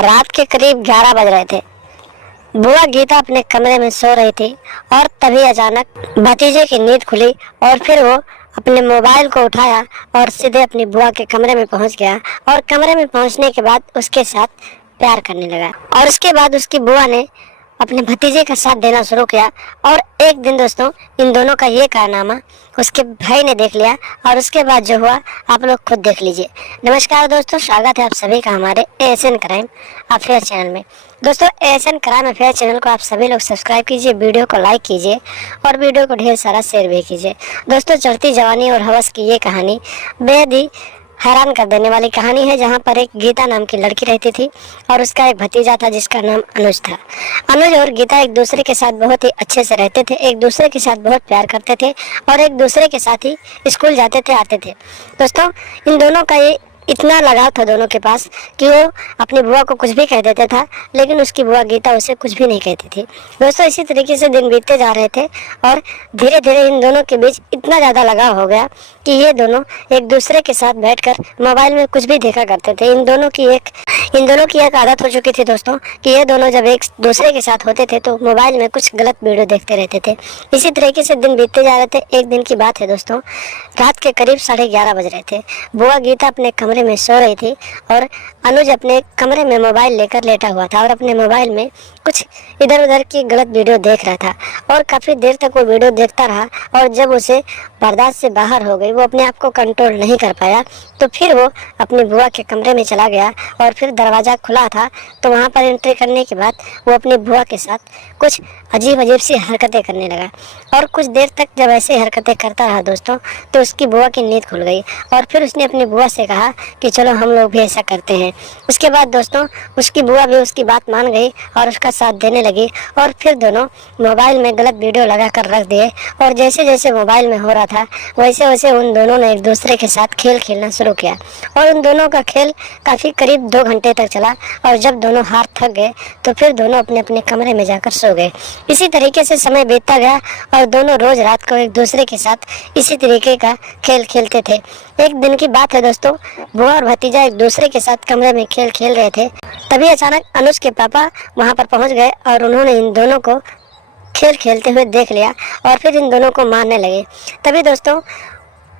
रात के करीब 11 बज रहे थे। बुआ गीता अपने कमरे में सो रही थी और तभी अचानक भतीजे की नींद खुली और फिर वो अपने मोबाइल को उठाया और सीधे अपनी बुआ के कमरे में पहुंच गया और कमरे में पहुंचने के बाद उसके साथ प्यार करने लगा। और उसके बाद उसकी बुआ ने अपने भतीजे का साथ देना शुरू किया। और एक दिन दोस्तों इन दोनों का ये कारनामा उसके भाई ने देख लिया और उसके बाद जो हुआ आप लोग खुद देख लीजिए। नमस्कार दोस्तों, स्वागत है आप सभी का हमारे एएसएन क्राइम अफेयर चैनल में। दोस्तों एएसएन क्राइम अफेयर चैनल को आप सभी लोग सब्सक्राइब कीजिए, वीडियो को लाइक कीजिए और वीडियो को ढेर सारा शेयर भी कीजिए। दोस्तों चढ़ती जवानी और हवस की ये कहानी बेहद ही हैरान कर देने वाली कहानी है, जहां पर एक गीता नाम की लड़की रहती थी और उसका एक भतीजा था जिसका नाम अनुज था। अनुज और गीता एक दूसरे के साथ बहुत ही अच्छे से रहते थे, एक दूसरे के साथ बहुत प्यार करते थे और एक दूसरे के साथ ही स्कूल जाते थे आते थे। दोस्तों इन दोनों का ये इतना लगाव था दोनों के पास कि वो अपनी बुआ को कुछ भी कह देता था, लेकिन उसकी बुआ गीता उसे कुछ भी नहीं कहती थी। दोस्तों इसी तरीके से दिन बीतते जा रहे थे और धीरे धीरे इन दोनों के बीच इतना ज़्यादा लगाव हो गया कि ये दोनों एक दूसरे के साथ बैठकर मोबाइल में कुछ भी देखा करते थे। इन दोनों की एक आदत हो चुकी थी दोस्तों कि ये दोनों जब एक दूसरे के साथ होते थे तो मोबाइल में कुछ गलत वीडियो देखते रहते थे। इसी तरीके से दिन बीतते जा रहे थे। एक दिन की बात है दोस्तों, रात के करीब 11:30 बज रहे थे। बुआ गीता अपने कमरे में सो रही थी और अनुज अपने कमरे में मोबाइल लेकर लेटा हुआ था और अपने मोबाइल में कुछ इधर उधर की गलत वीडियो देख रहा था और काफ़ी देर तक वो वीडियो देखता रहा। और जब उसे बर्दाश्त से बाहर हो गई, वो अपने आप को कंट्रोल नहीं कर पाया, तो फिर वो अपनी बुआ के कमरे में चला गया और फिर दरवाज़ा खुला था तो वहाँ पर एंट्री करने के बाद वो अपनी बुआ के साथ कुछ अजीब अजीब सी हरकतें करने लगा। और कुछ देर तक जब ऐसे हरकतें करता रहा दोस्तों तो उसकी बुआ की नींद खुल गई और फिर उसने अपनी बुआ से कहा कि चलो हम लोग भी ऐसा करते हैं। उसके बाद दोस्तों उसकी बुआ भी उसकी बात मान गई और उसका साथ देने लगी और फिर दोनों मोबाइल में गलत वीडियो लगा कर रख दिए। और जैसे जैसे मोबाइल में हो रहा था वैसे वैसे उन दोनों ने एक दूसरे के साथ खेल खेलना शुरू किया और उन दोनों का खेल काफ़ी करीब 2 घंटे तक चला। और जब दोनों हार थक गए तो फिर दोनों अपने अपने कमरे में जाकर सो गए। इसी तरीके से समय बीतता गया और दोनों रोज़ रात को एक दूसरे के साथ इसी तरीके का खेल खेलते थे। एक दिन की बात है दोस्तों, बुआ और भतीजा एक दूसरे के साथ कमरे में खेल खेल रहे थे। तभी अचानक अनुज के पापा वहां पर पहुंच गए और उन्होंने इन दोनों को खेल खेलते हुए देख लिया और फिर इन दोनों को मारने लगे। तभी दोस्तों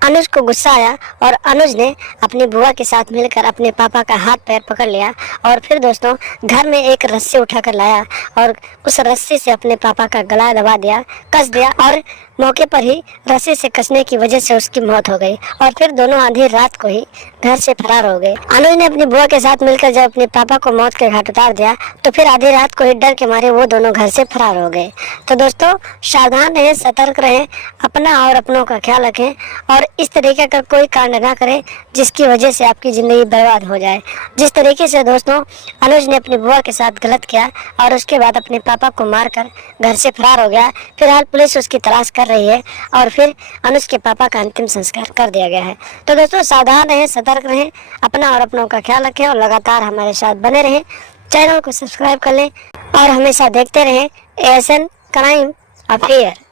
अनुज को गुस्सा आया और अनुज ने अपनी बुआ के साथ मिलकर अपने पापा का हाथ पैर पकड़ लिया और फिर दोस्तों घर में एक रस्सी उठाकर लाया और उस रस्सी से अपने पापा का गला दबा दिया, कस दिया और मौके पर ही रस्सी से कसने की वजह से उसकी मौत हो गई। और फिर दोनों आधी रात को ही घर से फरार हो गए। अनुज ने अपनी बुआ के साथ मिलकर जब अपने पापा को मौत के घाट उतार दिया तो फिर आधी रात को ही डर के मारे वो दोनों घर से फरार हो गए। तो दोस्तों सावधान रहें, सतर्क रहें, अपना और अपनों का ख्याल रखें और इस तरीके का कोई कांड ना करें जिसकी वजह से आपकी ज़िंदगी बर्बाद हो जाए। जिस तरीके से दोस्तों अनुज ने अपनी बुआ के साथ गलत किया और उसके बाद अपने पापा को मारकर घर से फरार हो गया। फिलहाल पुलिस उसकी तलाश कर रही है और फिर अनुज के पापा का अंतिम संस्कार कर दिया गया है। तो दोस्तों सावधान रहें, सतर्क रहें, अपना और अपनों का ख्याल रखें और लगातार हमारे साथ बने रहें। चैनल को सब्सक्राइब कर लें और हमेशा देखते रहें एएसएन क्राइम अफेयर।